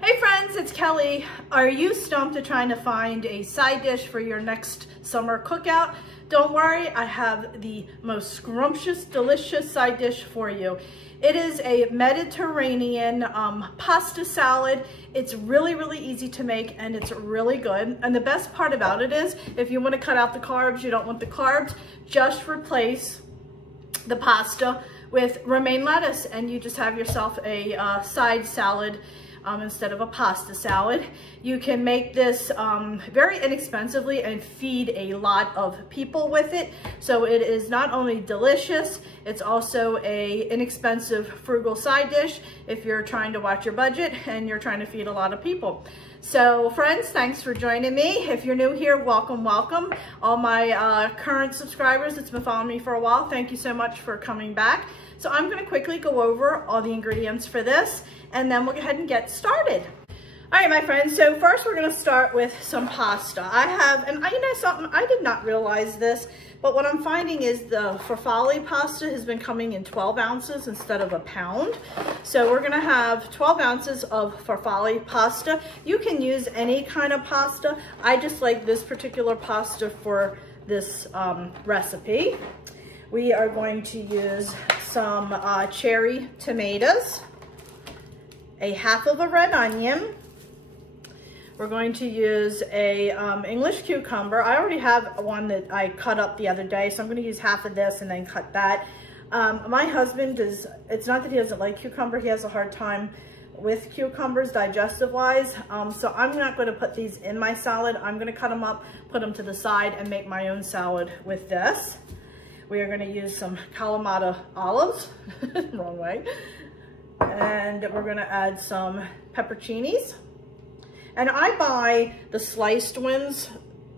Hey friends, it's Kelly. Are you stumped at trying to find a side dish for your next summer cookout? Don't worry, I have the most scrumptious, delicious side dish for you. It is a Mediterranean pasta salad. It's really, really easy to make and it's really good. And the best part about it is, if you want to cut out the carbs, you don't want the carbs, just replace the pasta with romaine lettuce and you just have yourself a side salad instead of a pasta salad. You can make this very inexpensively and feed a lot of people with it. So it is not only delicious, it's also a inexpensive, frugal side dish if you're trying to watch your budget and you're trying to feed a lot of people. So friends, thanks for joining me. If you're new here, welcome, welcome. All my current subscribers that's been following me for a while, thank you so much for coming back. So I'm gonna quickly go over all the ingredients for this and then we'll go ahead and get started. All right, my friends, so first we're gonna start with some pasta. I have, and you know something, I did not realize this, but what I'm finding is the farfalle pasta has been coming in 12 ounces instead of a pound. So we're gonna have 12 ounces of farfalle pasta. You can use any kind of pasta. I just like this particular pasta for this recipe. We are going to use some cherry tomatoes, a half of a red onion. We're going to use a English cucumber. I already have one that I cut up the other day, so I'm gonna use half of this and then cut that. My husband does, it's not that he doesn't like cucumber, he has a hard time with cucumbers digestive-wise, so I'm not gonna put these in my salad. I'm gonna cut them up, put them to the side, and make my own salad with this. We are gonna use some Kalamata olives, wrong way. And we're gonna add some pepperoncinis. And I buy the sliced ones.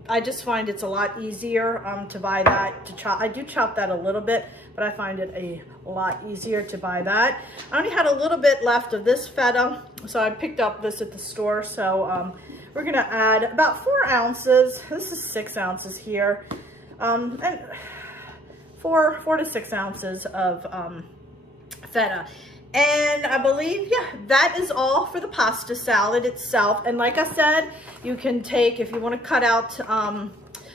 I just find it's a lot easier to buy that, to chop. I do chop that a little bit, but I find it a lot easier to buy that. I only had a little bit left of this feta, so I picked up this at the store. So we're gonna add about 4 ounces. This is 6 ounces here. And 4 to 6 ounces of feta. And I believe, yeah, that is all for the pasta salad itself. And like I said, you can take, if you want to cut out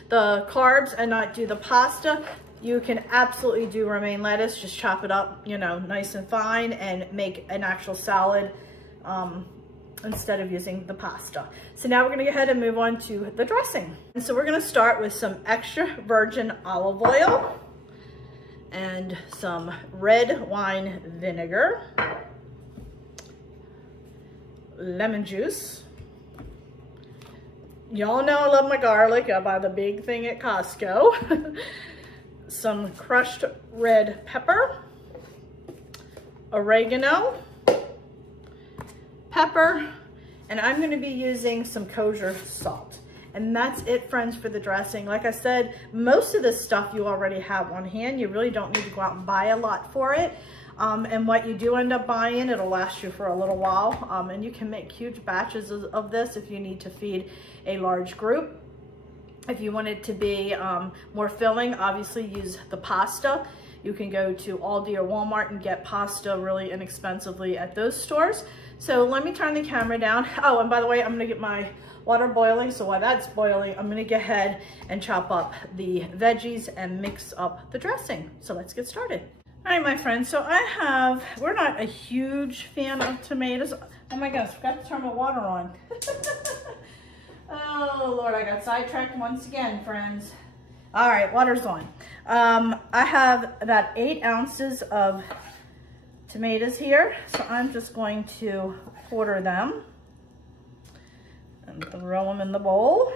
the carbs and not do the pasta, you can absolutely do romaine lettuce. Just chop it up, you know, nice and fine and make an actual salad instead of using the pasta. So now we're going to go ahead and move on to the dressing. And so we're going to start with some extra virgin olive oil and some red wine vinegar, lemon juice. Y'all know I love my garlic. I buy the big thing at Costco. Some crushed red pepper, oregano, pepper, and I'm going to be using some kosher salt. And that's it, friends, for the dressing. Like I said, most of this stuff you already have on hand. You really don't need to go out and buy a lot for it. And what you do end up buying, it'll last you for a little while. And you can make huge batches of this if you need to feed a large group. If you want it to be more filling, obviously use the pasta. You can go to Aldi or Walmart and get pasta really inexpensively at those stores. So let me turn the camera down. Oh, and by the way, I'm gonna get my water boiling. So while that's boiling, I'm gonna go ahead and chop up the veggies and mix up the dressing. So let's get started. All right, my friends, so I have, we're not a huge fan of tomatoes. Oh my gosh, forgot to turn my water on. Oh Lord, I got sidetracked once again, friends. All right, water's on. I have about 8 ounces of tomatoes here. So I'm just going to quarter them and throw them in the bowl.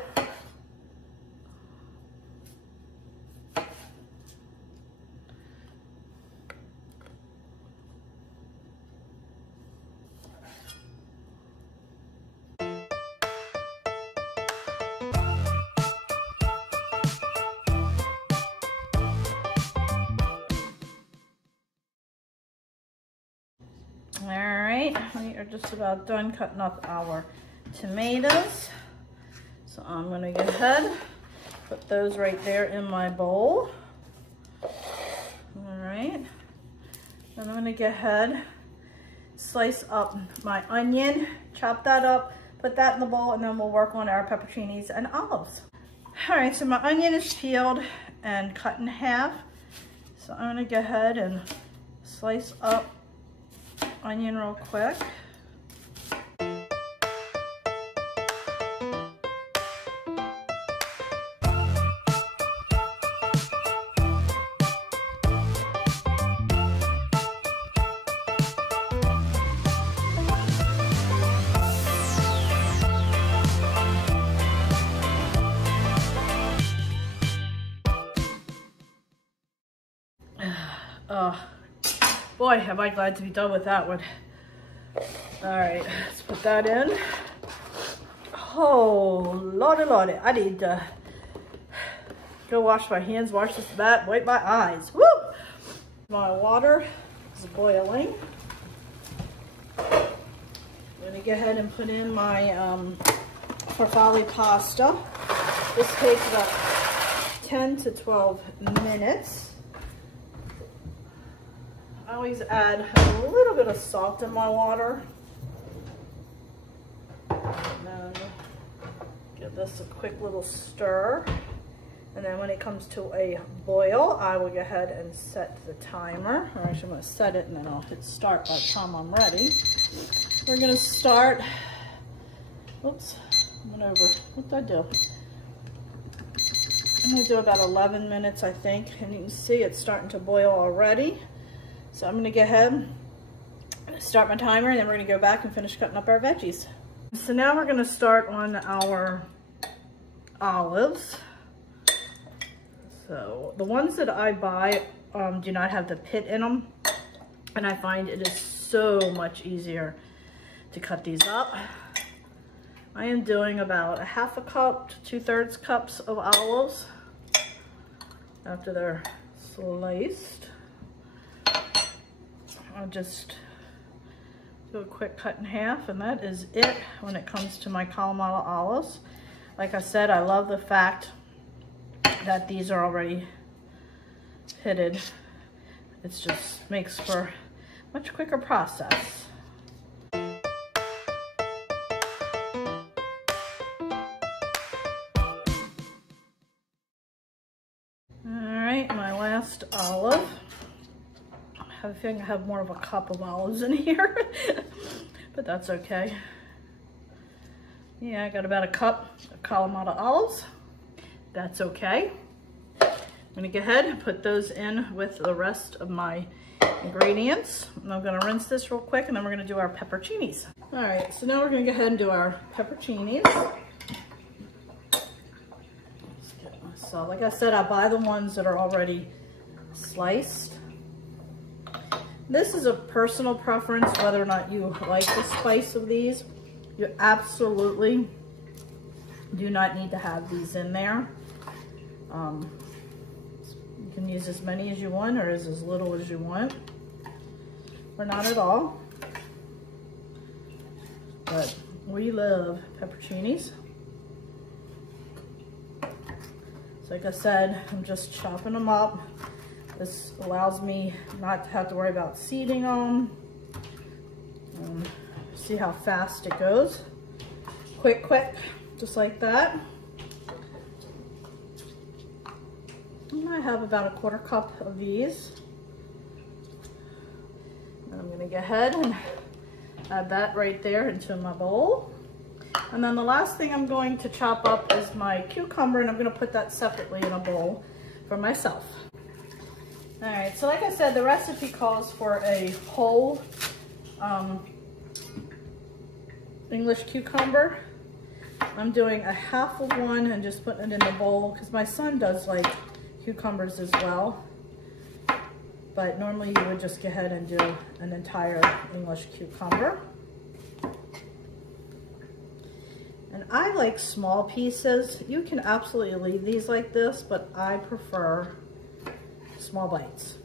All right, we are just about done cutting up our tomatoes. So I'm gonna go ahead, put those right there in my bowl. All right, then I'm gonna go ahead, slice up my onion, chop that up, put that in the bowl, and then we'll work on our pepperoncinis and olives. All right, so my onion is peeled and cut in half. So I'm gonna go ahead and slice up onion real quick. Boy, am I glad to be done with that one. All right, let's put that in. Oh, lordy, lordy. I need to go wash my hands, wash this mat, wipe my eyes. Woo! My water is boiling. I'm gonna go ahead and put in my farfalle pasta. This takes about 10 to 12 minutes. I always add a little bit of salt in my water. And then give this a quick little stir. And then when it comes to a boil, I will go ahead and set the timer. Or actually, I'm going to set it and then I'll hit start by the time I'm ready. We're going to start. Oops, I went over. What did I do? I'm going to do about 11 minutes, I think. And you can see it's starting to boil already. So I'm going to go ahead, start my timer, and then we're going to go back and finish cutting up our veggies. So now we're going to start on our olives. So the ones that I buy do not have the pit in them, and I find it is so much easier to cut these up. I am doing about a half a cup to 2/3 cups of olives after they're sliced. I'll just do a quick cut in half, and that is it when it comes to my Kalamata olives. Like I said, I love the fact that these are already pitted. It just makes for a much quicker process. Alright, my last olive. I have a feeling I have more of a cup of olives in here, but that's okay. Yeah, I got about a cup of Kalamata olives. That's okay. I'm gonna go ahead and put those in with the rest of my ingredients. And I'm gonna rinse this real quick, and then we're gonna do our pepperoncinis. All right, so now we're gonna go ahead and do our pepperoncinis. So like I said, I buy the ones that are already sliced. This is a personal preference, whether or not you like the spice of these. You absolutely do not need to have these in there. You can use as many as you want or as little as you want, or not at all. But we love pepperoncinis. So like I said, I'm just chopping them up. This allows me not to have to worry about seeding them. See how fast it goes. Quick, quick, just like that. And I have about a 1/4 cup of these. And I'm gonna go ahead and add that right there into my bowl. And then the last thing I'm going to chop up is my cucumber, and I'm gonna put that separately in a bowl for myself. All right, so like I said, the recipe calls for a whole English cucumber. I'm doing a half of one and just putting it in the bowl because my son does like cucumbers as well. But normally you would just go ahead and do an entire English cucumber. And I like small pieces. You can absolutely leave these like this, but I prefer small bites.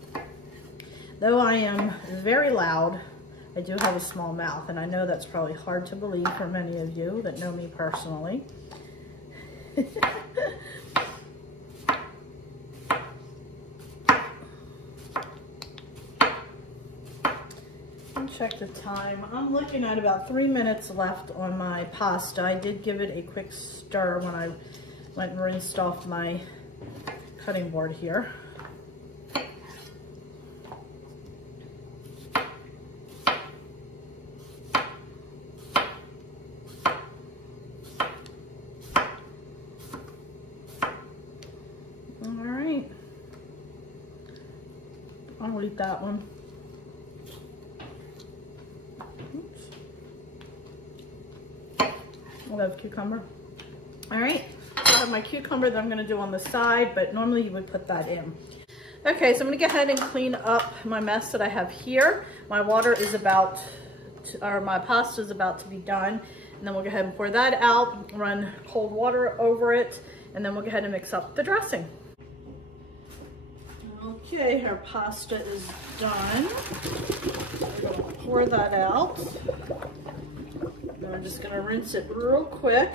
Though I am very loud, I do have a small mouth, and I know that's probably hard to believe for many of you that know me personally. Check the time. I'm looking at about 3 minutes left on my pasta. I did give it a quick stir when I went and rinsed off my cutting board here. All right. I'll eat that one. I'll have cucumber. All right, so I have my cucumber that I'm gonna do on the side, but normally you would put that in. Okay, so I'm gonna go ahead and clean up my mess that I have here. My water is about, or my pasta is about to be done. And then we'll go ahead and pour that out, run cold water over it, and then we'll go ahead and mix up the dressing. Okay, our pasta is done. We're gonna pour that out. And I'm just gonna rinse it real quick.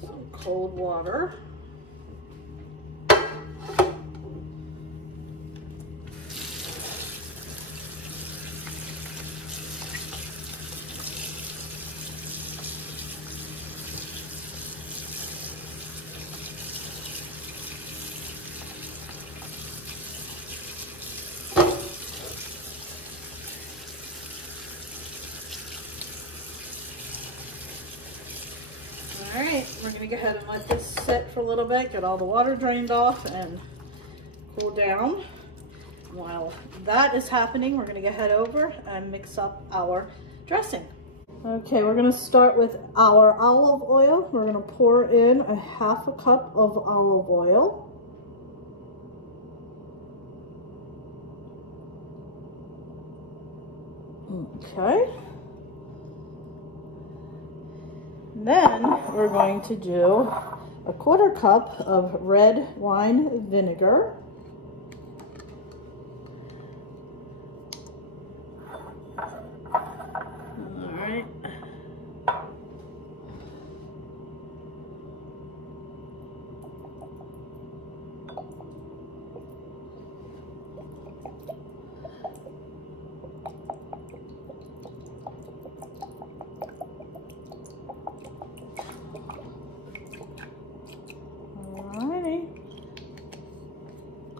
Some cold water. All right, we're gonna go ahead and let this sit for a little bit, get all the water drained off and cool down. While that is happening, we're gonna go ahead over and mix up our dressing. Okay, we're gonna start with our olive oil. We're gonna pour in a half a cup of olive oil. Okay. Then we're going to do a 1/4 cup of red wine vinegar. All right.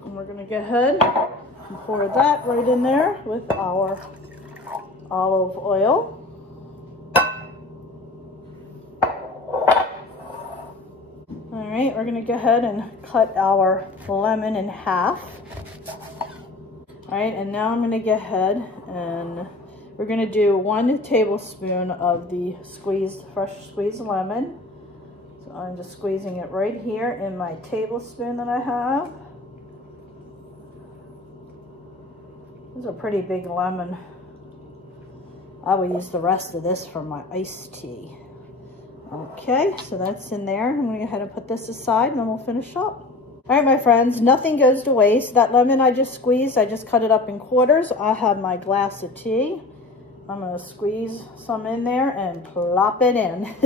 We're going to go ahead and pour that right in there with our olive oil. All right, we're going to go ahead and cut our lemon in half. All right, and now I'm going to go ahead and we're going to do 1 tablespoon of the fresh squeezed lemon. So I'm just squeezing it right here in my tablespoon that I have. This is a pretty big lemon. I will use the rest of this for my iced tea. Okay, so that's in there. I'm gonna go ahead and put this aside and then we'll finish up. All right, my friends, nothing goes to waste. That lemon I just squeezed, I just cut it up in quarters. I have my glass of tea. I'm gonna squeeze some in there and plop it in.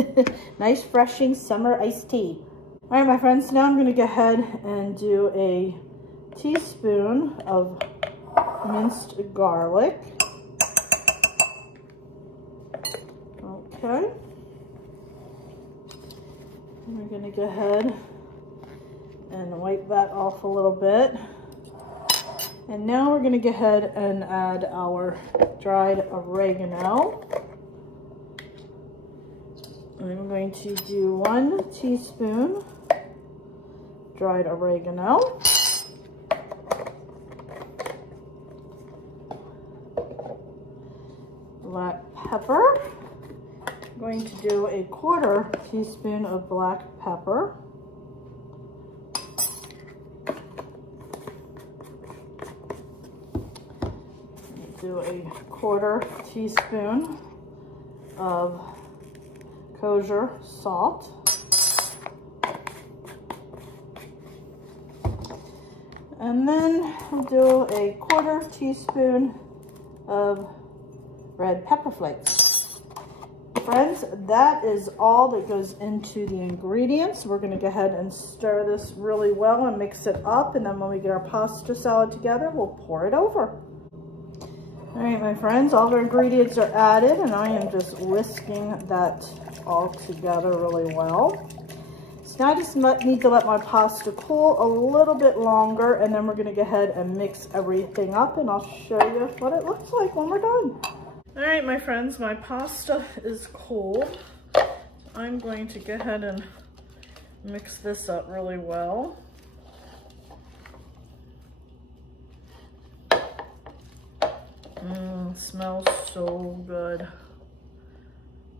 Nice, refreshing summer iced tea. All right, my friends, now I'm gonna go ahead and do a teaspoon of minced garlic. Okay. We're going to go ahead and wipe that off a little bit. And now we're going to go ahead and add our dried oregano. I'm going to do 1 teaspoon dried oregano. Black pepper. I'm going to do a 1/4 teaspoon of black pepper. Do a 1/4 teaspoon of kosher salt. And then we'll do a 1/4 teaspoon of red pepper flakes. Friends, that is all that goes into the ingredients. We're gonna go ahead and stir this really well and mix it up. And then when we get our pasta salad together, we'll pour it over. All right, my friends, all the ingredients are added and I am just whisking that all together really well. So now I just need to let my pasta cool a little bit longer and then we're gonna go ahead and mix everything up and I'll show you what it looks like when we're done. All right, my friends, my pasta is cold. I'm going to go ahead and mix this up really well. Smells so good.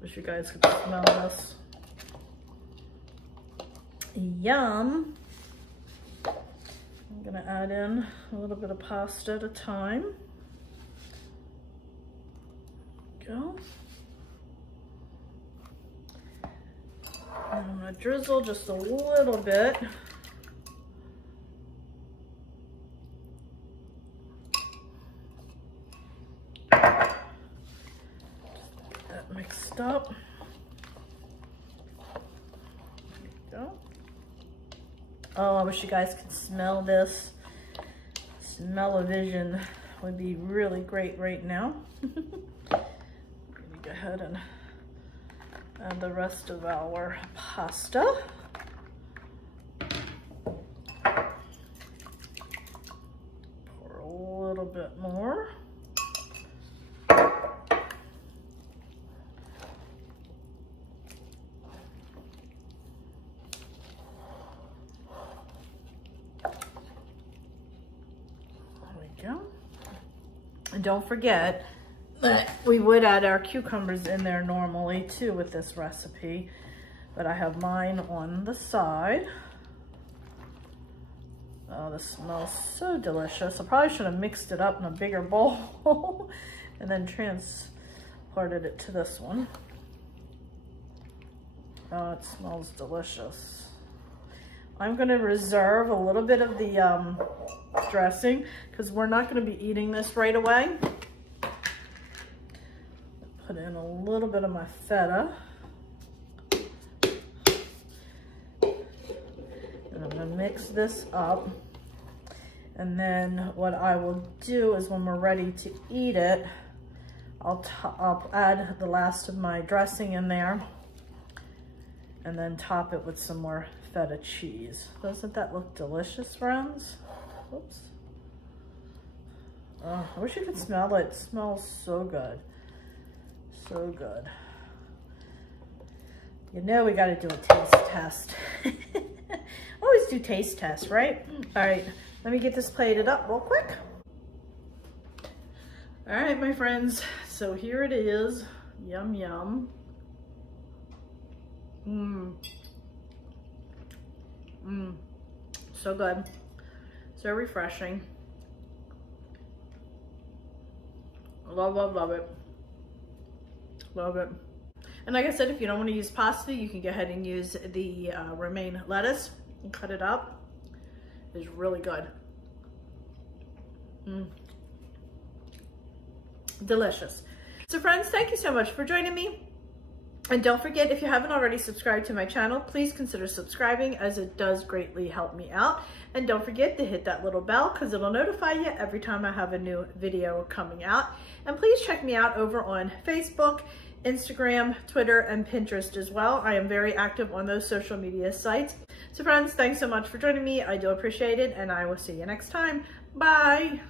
Wish you guys could smell this. Yum. I'm gonna add in a little bit of pasta at a time. Go. And I'm gonna drizzle just a little bit. Mixed up. There you go. Oh, I wish you guys could smell this. Smell-o-vision would be really great right now. I'm gonna go ahead and add the rest of our pasta. Pour a little bit more. And don't forget that we would add our cucumbers in there normally too with this recipe, but I have mine on the side. Oh, this smells so delicious. I probably should have mixed it up in a bigger bowl and then transported it to this one. Oh, it smells delicious. I'm gonna reserve a little bit of the dressing because we're not going to be eating this right away. Put in a little bit of my feta. And I'm going to mix this up. And then what I will do is when we're ready to eat it, I'll add the last of my dressing in there and then top it with some more feta cheese. Doesn't that look delicious, friends? Oops. Oh, I wish you could smell it. It smells so good. So good. You know we got to do a taste test. Always do taste tests, right? All right, let me get this plated up real quick. All right, my friends. So here it is. Yum, yum. Mmm. Mmm. So good. So refreshing. Love, love, love it. Love it. And like I said, if you don't want to use pasta, you can go ahead and use the romaine lettuce and cut it up. It's really good. Delicious. So friends, thank you so much for joining me. And don't forget, if you haven't already subscribed to my channel, please consider subscribing as it does greatly help me out. And don't forget to hit that little bell because it'll notify you every time I have a new video coming out. And please check me out over on Facebook, Instagram, Twitter, and Pinterest as well. I am very active on those social media sites. So friends, thanks so much for joining me. I do appreciate it, and I will see you next time. Bye.